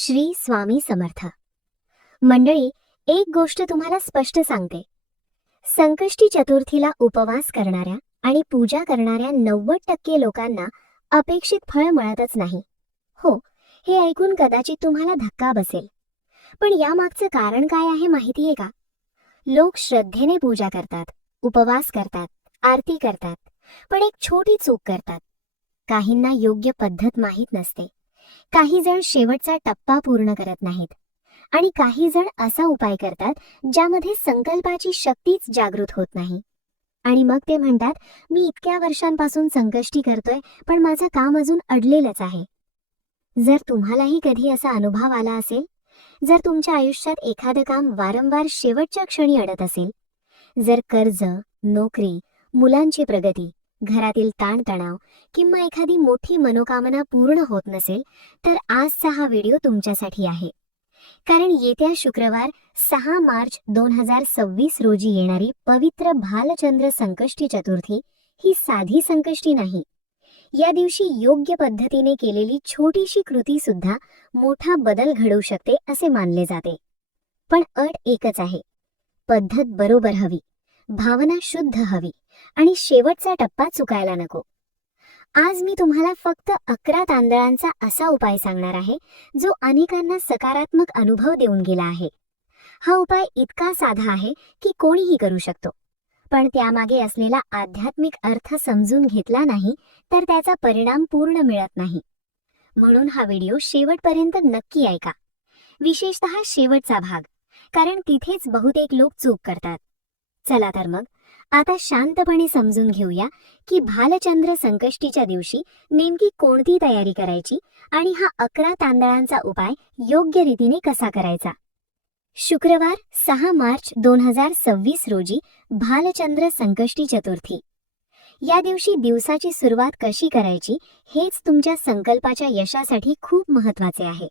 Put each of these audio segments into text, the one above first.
श्री स्वामी समर्थ. मंडळी, एक गोष्ट तुम्हाला स्पष्ट सांगते. संकष्टी चतुर्थीला उपवास करणाऱ्या आणि पूजा करणाऱ्या 90% लोकांना अपेक्षित फळ मिळतच नाही. हो, हे ऐकून कदाचित तुम्हाला धक्का बसेल. पण यामागचं कारण काय आहे माहितीये का? लोक श्रद्धेने पूजा करतात, उपवास करतात, आरती करतात, पण एक छोटी चूक करतात. काहींना योग्य पद्धत माहीत नसते, काही जण शेवटचा टप्पा पूर्ण करत नाहीत आणि काही जण असा उपाय करतात ज्यामध्ये संकल्पाची शक्तीच जागृत होत नाही. आणि मग ते म्हणतात, मी इतक्या वर्षांपासून संकष्टी करतोय पण माझं काम अजून अडलेलंच आहे. जर तुम्हालाही कधी असा अनुभव आला असेल, जर तुमच्या आयुष्यात एखादं काम वारंवार शेवटच्या क्षणी अडत असेल, जर कर्ज, नोकरी, मुलांची प्रगती, घरातील ताणतणाव किंवा एखादी मोठी मनोकामना पूर्ण होत नसेल, तर आजचा हा व्हिडिओ तुमच्यासाठी आहे. कारण येत्या शुक्रवार 6 मार्च 2026 रोजी येणारी पवित्र भालचंद्र संकष्टी चतुर्थी ही साधी संकष्टी नाही. या दिवशी योग्य पद्धतीने केलेली छोटीशी कृती सुद्धा मोठा बदल घडवू शकते असे मानले जाते. पण अट एकच आहे, पद्धत बरोबर हवी, भावना शुद्ध हवी आणि शेवटचा टप्पा चुकायला नको. आज मी तुम्हाला फक्त 11 तांदळांचा असा उपाय सांगणार आहे जो अनेकांना सकारात्मक अनुभव देऊन गेला आहे. हा उपाय इतका साधा आहे की कोणीही करू शकतो, पण त्यामागे असलेला आध्यात्मिक अर्थ समजून घेतला नाही तर त्याचा परिणाम पूर्ण मिळत नाही. म्हणून हा व्हिडिओ शेवटपर्यंत नक्की ऐका, विशेषतः शेवटचा भाग, कारण तिथेच बहुतेक लोक चूक करतात. चला तर मग आता शांतपणे समजून घेऊया की भालचंद्र संकष्टीच्या दिवशी नेमकी कोणती तयारी करायची आणि हा 11 तांदळांचा उपाय योग्य रीतीने कसा करायचा. शुक्रवार 6 मार्च 2026 रोजी भालचंद्र संकष्टी चतुर्थी. या दिवशी दिवसाची सुरुवात कशी करायची हेच तुमच्या संकल्पाच्या यशासाठी खूप महत्त्वाचे आहे.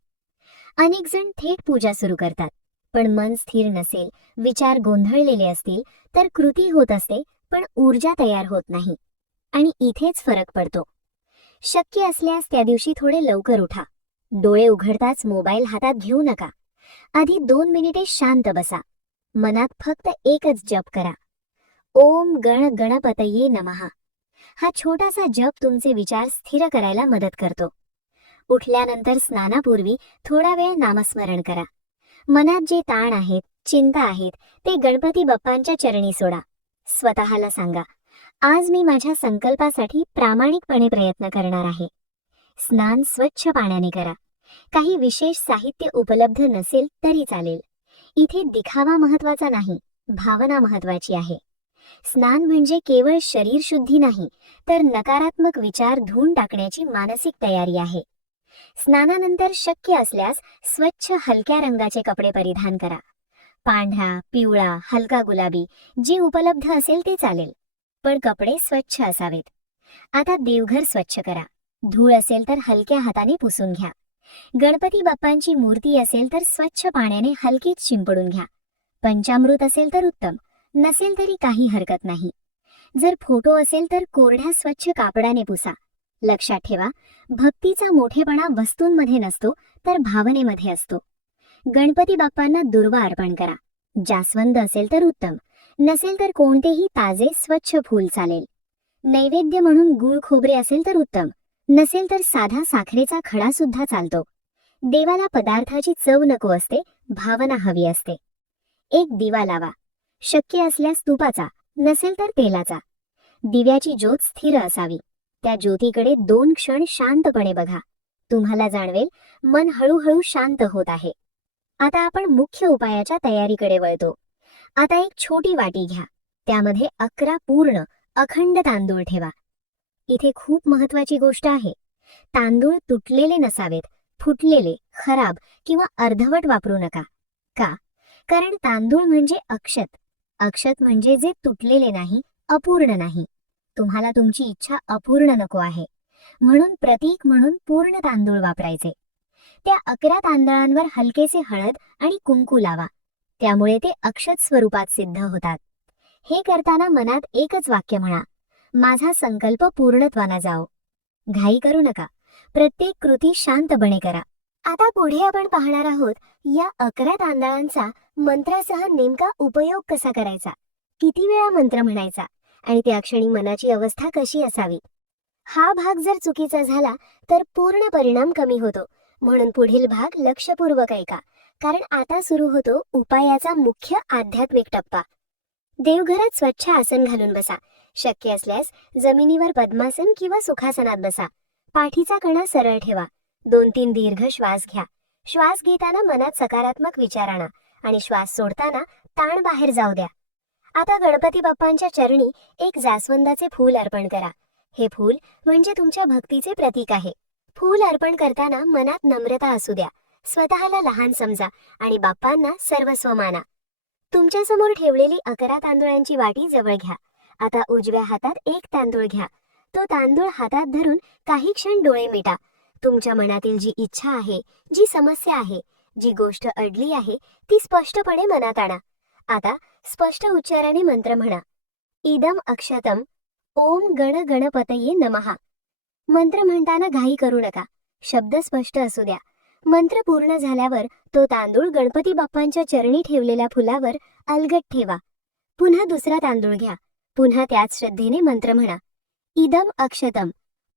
अनेक जण थेट पूजा सुरू करतात, पण मन स्थिर नसेल, विचार गोंधळलेले असतील तर कृती होत असते पण ऊर्जा तयार होत नाही. आणि इथेच फरक पडतो. शक्य असल्यास त्या दिवशी थोडे लवकर उठा. डोळे उघडताच मोबाईल हातात घेऊ नका. आधी 2 मिनिटे शांत बसा. मनात फक्त एकच जप करा, ओम गण गणपतये नमः. हा छोटासा जप तुमचे विचार स्थिर करायला मदत करतो. उठल्यानंतर स्नानापूर्वी थोडा वेळ नामस्मरण करा. मनात जे ताण आहेत, चिंता आहेत ते गणपती बाप्पांच्या चरणी सोडा. स्वतःला सांगा, आज मी माझ्या संकल्पासाठी प्रामाणिकपणे प्रयत्न करणार आहे. स्नान स्वच्छ पाण्याने करा. काही विशेष साहित्य उपलब्ध नसेल तरी चालेल. इथे दिखावा महत्वाचा नाही, भावना महत्वाची आहे. स्नान म्हणजे केवळ शरीर शुद्धी नाही, तर नकारात्मक विचार धुवून टाकण्याची मानसिक तयारी आहे. स्नानानंतर शक्य असल्यास स्वच्छ हलक्या रंगाचे कपडे परिधान करा. पांढरा, पिवळा, हलका गुलाबी जे उपलब्ध असेल ते चालेल, पण कपडे स्वच्छ असावेत. आता देवघर स्वच्छ करा. धूळ असेल तर हलक्या हाताने पुसून घ्या. गणपती बाप्पांची मूर्ती असेल तर स्वच्छ पाण्याने हलकीच शिंपडून घ्या. पंचामृत असेल तर उत्तम, नसेल तरी काही हरकत नाही. जर फोटो असेल तर कोरड्या स्वच्छ कापडाने पुसा. लक्षात ठेवा, भक्तीचा मोठेपणा वस्तूंमध्ये नसतो तर भावनेमध्ये असतो. गणपती बाप्पांना दुर्वा अर्पण करा. जास्वंद असेल तर उत्तम, नसेल तर कोणतेही ताजे स्वच्छ फूल चालेल. नैवेद्य म्हणून गूळ खोबरे असेल तर उत्तम, नसेल तर साधा साखरेचा खडा सुद्धा चालतो. देवाला पदार्थाची चव नको असते, भावना हवी असते. एक दिवा लावा. शक्य असल्यास तुपाचा, नसेल तर तेलाचा. दिव्याची ज्योत स्थिर असावी. त्या ज्योतीकडे 2 क्षण शांतपणे बघा. तुम्हाला जाणवेल मन हळूहळू शांत होत आहे. आता आपण मुख्य उपायाच्या तयारीकडे वळतो. आता एक छोटी वाटी घ्या. त्यामध्ये 11 पूर्ण अखंड तांदूळ ठेवा. इथे खूप महत्वाची गोष्ट आहे, तांदूळ तुटलेले नसावेत. फुटलेले, खराब किंवा अर्धवट वापरू नका. का? कारण तांदूळ म्हणजे अक्षत. अक्षत म्हणजे जे तुटलेले नाही, अपूर्ण नाही. तुम्हाला तुमची इच्छा अपूर्ण नको आहे, म्हणून प्रतीक म्हणून पूर्ण तांदूळ वापरायचे. त्या 11 तांदळांवर हलकेसे हळद आणि कुंकू लावा. त्यामुळे ते अक्षत स्वरूपात सिद्ध होतात. हे करताना मनात एकच वाक्य म्हणा, माझा संकल्प पूर्णत्वाला जाओ. घाई करू नका. प्रत्येक कृती शांतपणे करा. आता पुढे आपण पाहणार आहोत या 11 तांदळांचा मंत्रासह नेमका उपयोग कसा करायचा, किती वेळा मंत्र म्हणायचा आणि त्या क्षणी मनाची अवस्था कशी असावी. हा भाग जर चुकीचा झाला तर पूर्ण परिणाम कमी होतो. म्हणून पुढील भाग लक्षपूर्वक ऐका, कारण आता सुरू होतो उपायाचा मुख्य आध्यात्मिक टप्पा. देवघरात स्वच्छ आसन घालून बसा. शक्य असल्यास जमिनीवर पद्मासन किंवा सुखासनात बसा. पाठीचा कणा सरळ ठेवा. 2-3 दीर्घ श्वास घ्या. श्वास घेताना मनात सकारात्मक विचार आणा आणि श्वास सोडताना ताण बाहेर जाऊ द्या. आता गणपती बाप्पांच्या चरणी एक जास्वंदाचे फूल अर्पण करा. हे फूल म्हणजे तुमच्या भक्तीचे प्रतीक आहे. फूल अर्पण करताना मनात नम्रता असू द्या. स्वतःला लहान समजा आणि बाप्पांना सर्वस्व माना. तुमच्या समोर ठेवलेली 11 तांदुळांची वाटी जवळ घ्या. आता उजव्या हातात एक तांदूळ घ्या. तो तांदूळ हातात धरून काही क्षण डोळे मिटा. तुमच्या मनातील जी इच्छा आहे, जी समस्या आहे, जी गोष्ट अडली आहे, ती स्पष्टपणे मनात आणा. आता स्पष्ट उच्चाराने मंत्र म्हणा. इदम अक्षतम ओम गण गणपतये नमः. मंत्र म्हणताना घाई करू नका. शब्द स्पष्ट असू द्या. मंत्र पूर्ण झाल्यावर तो तांदूळ गणपती बाप्पांच्या चरणी ठेवलेल्या फुलावर अलगट ठेवा. पुन्हा दुसरा तांदूळ घ्या. पुन्हा त्याच श्रद्धेने मंत्र म्हणा. इदम अक्षतम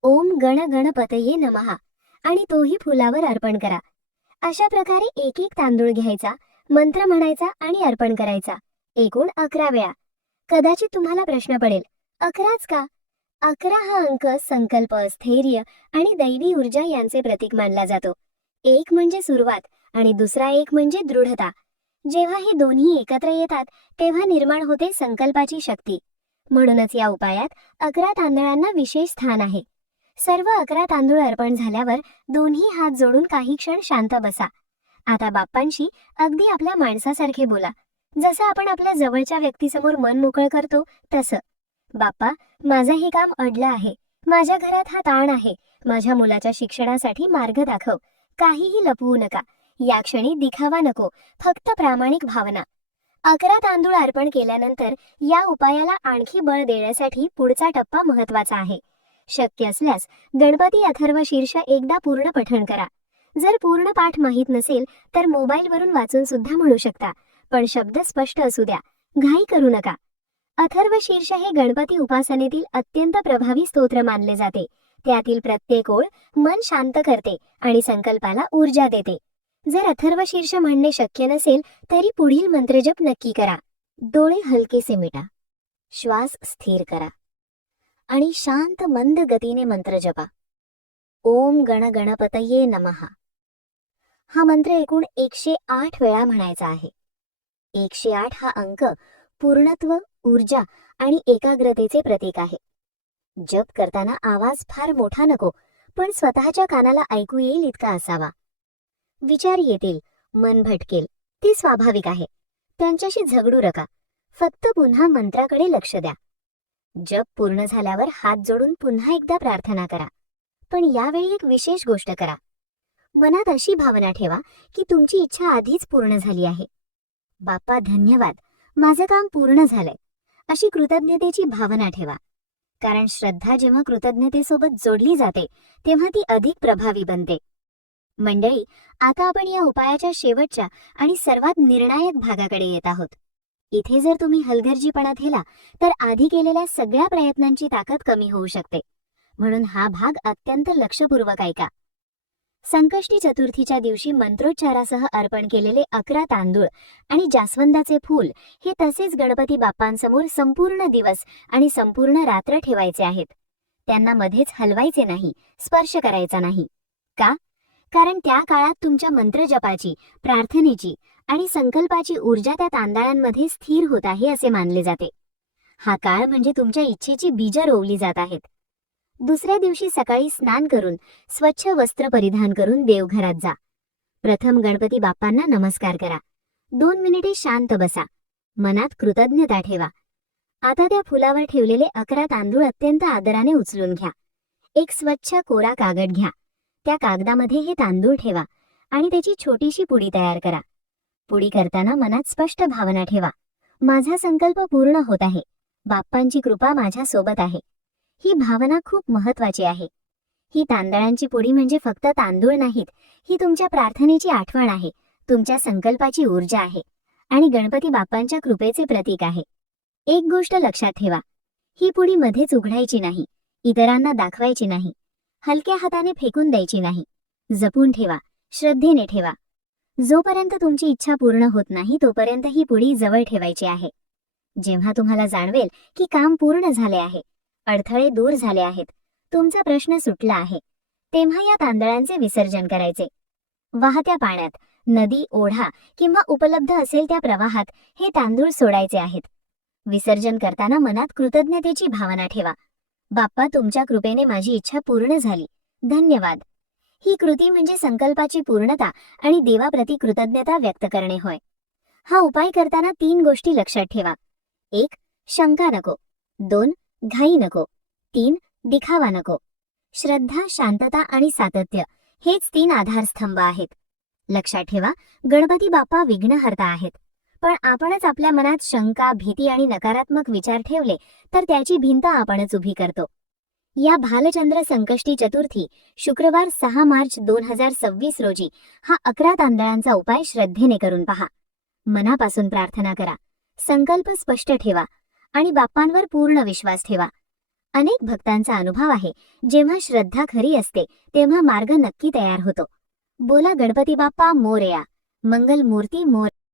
ओम गण गणपतये नमः आणि तोही फुलावर अर्पण करा. अशा प्रकारे एक एक तांदूळ घ्यायचा, मंत्र म्हणायचा आणि अर्पण करायचा. एकूण 11 वेळा. कदाचित तुम्हाला प्रश्न पडेल, 11च का? 11 हा अंक संकल्प, स्थैर्य आणि दैवी ऊर्जा यांचे प्रतीक मानला जातो. एक म्हणजे सुरुवात आणि दुसरा एक म्हणजे दृढता. जेव्हा हे दोन्ही एकत्र येतात तेव्हा निर्माण होते संकल्पाची शक्ती. म्हणूनच या उपायात 11 तांदळांना विशेष स्थान आहे. सर्व 11 तांदूळ अर्पण झाल्यावर दोन्ही हात जोडून काही क्षण शांत बसा. आता बाप्पांशी अगदी आपल्या माणसासारखे बोला. जसं आपण आपल्या जवळच्या व्यक्तीसमोर मन मोकळं करतो तसं. बाप्पा, माझं हे काम अडलं आहे. माझ्या घरात हा ताण आहे. माझ्या मुलाच्या शिक्षणासाठी मार्ग दाखव. काहीही लपवू नका. या क्षणी दिखावा नको, फक्त प्रामाणिक भावना. 11 तांदूळ अर्पण केल्यानंतर या उपायाला आणखी बळ देण्यासाठी पुढचा टप्पा महत्वाचा आहे. शक्य असल्यास गणपती अथर्वशीर्ष एकदा पूर्ण पठण करा. जर पूर्ण पाठ माहीत नसेल तर मोबाईलवरून वाचून सुद्धा म्हणू शकता, पण शब्द स्पष्ट असू द्या. घाई करू नका. अथर्वशीर्ष हे गणपती उपासनेतील अत्यंत प्रभावी स्तोत्र मानले जाते. त्यातील प्रत्येक ओळ मन शांत करते आणि संकल्पाला ऊर्जा देते. जर अथर्वशीर्ष म्हणणे शक्य नसेल तरी पुढील मंत्रजप नक्की करा. डोळे हलकेसे मिटा. श्वास स्थिर करा आणि शांत मंद गतीने मंत्र जपा. ओम गण गणपतये नमः. हा मंत्र एकूण 108 वेळा म्हणायचा आहे. 108 हा अंक पूर्णत्व, ऊर्जा आणि एकाग्रतेचे प्रतीक आहे. जप करताना आवाज फार मोठा नको, पण स्वतःच्या कानाला ऐकू येईल इतका असावा. विचार येतील, मन भटकेल, ते स्वाभाविक आहे. त्यांच्याशी झगडू नका. फक्त पुन्हा मंत्राकडे लक्ष द्या. जप पूर्ण झाल्यावर हात जोडून पुन्हा एकदा प्रार्थना करा. पण यावेळी एक विशेष गोष्ट करा. मनात अशी भावना ठेवा की तुमची इच्छा आधीच पूर्ण झाली आहे. बाप्पा धन्यवाद, माझं काम पूर्ण झालंय, अशी कृतज्ञतेची भावना ठेवा. कारण श्रद्धा जेव्हा कृतज्ञतेसोबत जोडली जाते तेव्हा ती अधिक प्रभावी बनते. मंडळी, आता आपण या उपायाच्या शेवटच्या आणि सर्वात निर्णायक भागाकडे येत आहोत. इथे जर तुम्ही हलगर्जीपणा केला तर आधी केलेल्या सगळ्या प्रयत्नांची ताकद कमी होऊ शकते. म्हणून हा भाग अत्यंत लक्षपूर्वक ऐका. संकष्टी चतुर्थीच्या दिवशी मंत्रोच्चारासह अर्पण केलेले 11 तांदूळ आणि जास्वंदाचे फूल हे तसेच गणपती बाप्पांसमोर संपूर्ण दिवस आणि संपूर्ण रात्र ठेवायचे आहेत. त्यांना मध्येच हलवायचे नाही, स्पर्श करायचा नाही. का? कारण त्या काळात तुमच्या मंत्रजपाची, प्रार्थनेची आणि संकल्पाची ऊर्जा त्या तांदळांमध्ये स्थिर होत आहे असे मानले जाते. हा काळ म्हणजे तुमच्या इच्छेची बीजं रोवली जात आहेत. दुसऱ्या दिवशी सकाळी स्नान करून स्वच्छ वस्त्र परिधान करून देवघरात जा. प्रथम गणपती बाप्पांना नमस्कार करा. 2 मिनिटे शांत बसा. मनात कृतज्ञता ठेवा. आता त्या फुलावर ठेवलेले 11 तांदूळ अत्यंत आदराने उचलून घ्या. एक स्वच्छ कोरा कागद घ्या. त्या कागदामध्ये हे तांदूळ ठेवा आणि त्याची छोटीशी पुडी तयार करा. पुडी करताना मनात स्पष्ट भावना ठेवा. माझा संकल्प पूर्ण होत आहे. बाप्पांची कृपा माझ्या सोबत आहे. ही भावना खूप महत्वाची आहे. ही तांदळांची पोळी म्हणजे फक्त तांदूळ नाहीत, ही तुमच्या प्रार्थनेची आठवण आहे, तुमच्या संकल्पाची ऊर्जा आहे आणि गणपती बाप्पांच्या कृपेचे प्रतीक आहे. एक गोष्ट लक्षात ठेवा, ही पुडी मध्येच उघडायची नाही, इतरांना दाखवायची नाही, हलक्या हाताने फेकून द्यायची नाही. जपून ठेवा, श्रद्धेने ठेवा. जोपर्यंत तुमची इच्छा पूर्ण होत नाही तोपर्यंत ही पुडी जवळ ठेवायची आहे. जेव्हा तुम्हाला जाणवेल की काम पूर्ण झाले आहे, अडथळे दूर झाले आहेत, तुमचा प्रश्न सुटला आहे, तेव्हा या तांदळांचे विसर्जन करायचे. वाहत्या पाण्यात, नदी, ओढा किंवा उपलब्ध असेल त्या प्रवाहात हे तांदूळ सोडायचे आहेत. विसर्जन करताना मनात कृतज्ञतेची भावना ठेवा. बाप्पा, तुमच्या कृपेने माझी इच्छा पूर्ण झाली, धन्यवाद. ही कृती म्हणजे संकल्पाची पूर्णता आणि देवाप्रती कृतज्ञता व्यक्त करणे होय. हा उपाय करताना 3 गोष्टी लक्षात ठेवा. 1. शंका नको. 2. घाई नको. 3. दिखावा नको. श्रद्धा, शांतता आणि सातत्य हेच 3 आधारस्तंभ आहेत. लक्षात ठेवा, गणपती बाप्पा विघ्नहर्ता आहेत, पण आपणच आपल्या मनात शंका, भीती आणि नकारात्मक विचार ठेवले तर त्याची भिंत आपणच उभी करतो. या भालचंद्र संकष्टी चतुर्थी शुक्रवार 6 मार्च 2026 रोजी हा 11 तांदळांचा उपाय श्रद्धेने करून पहा. मनापासून प्रार्थना करा, संकल्प स्पष्ट ठेवा आणि बाप्पांवर पूर्ण विश्वास ठेवा. अनेक भक्तांचा अनुभव आहे, जेव्हा श्रद्धा खरी असते तेव्हा मार्ग नक्की तयार होतो. बोला गणपती बाप्पा मोरया. मंगल मूर्ती मोर.